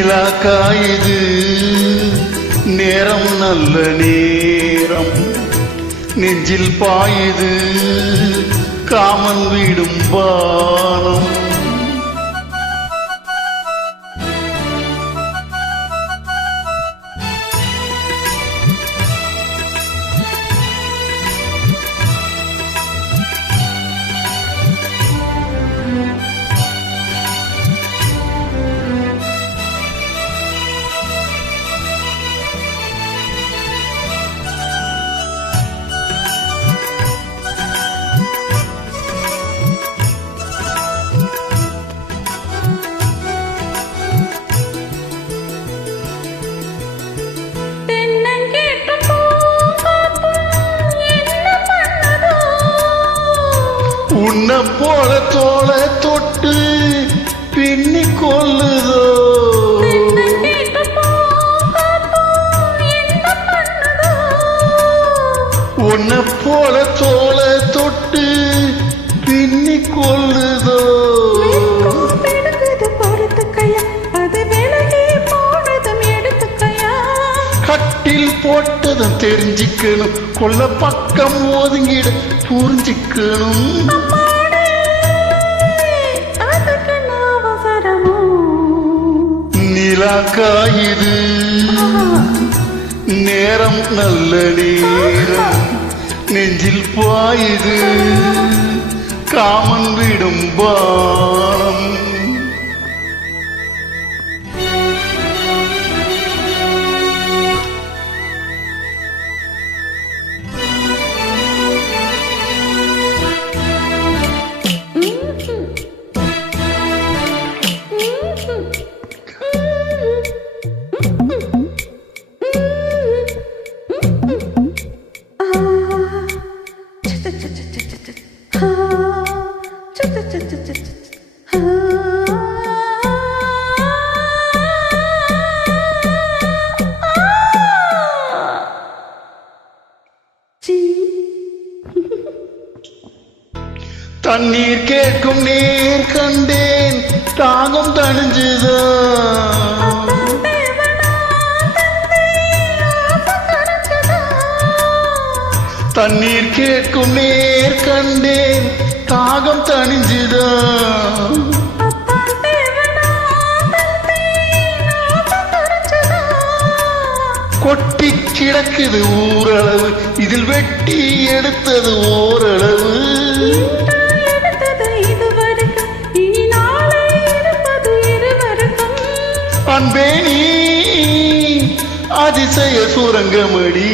நிலா காயுது நேரம் நல்ல நேரம் நெஞ்சில் பாயுது காமன் வீடும் பானம் உன்னை போல தோள தொட்டு பின்னி கொள்ளுதோ உன்னை போல தோள தொட்டு பின்னி கொள்ளுதோ கட்டில் போட்டதும் தெரிஞ்சுக்கணும் கொல்ல பக்கம் ஒதுங்கிட புரிஞ்சுக்கணும் நிலா காயுது நேரம் நல்ல நேரம் நெஞ்சில் பாயுது காமன் விடும் பானம் தண்ணீர் கேட்கும் நீர் கண்டேன் தாகம் தணிஞ்சுதா தண்ணீர் கேட்கும் நீர் கண்டேன் தாகம் தணிஞ்சுதா கொட்டி கிடக்குது ஊரளவு இதில் வெட்டி எடுத்தது ஓரளவு அன்பே நீ அதிசய சுரங்கமடி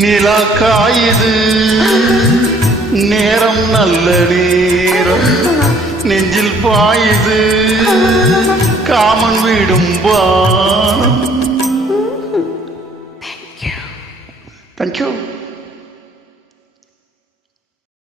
நிலா காயுது நேரம் நல்ல நேரம் நெஞ்சில் பாயுது காமன் வீடும் பானம். Thank you.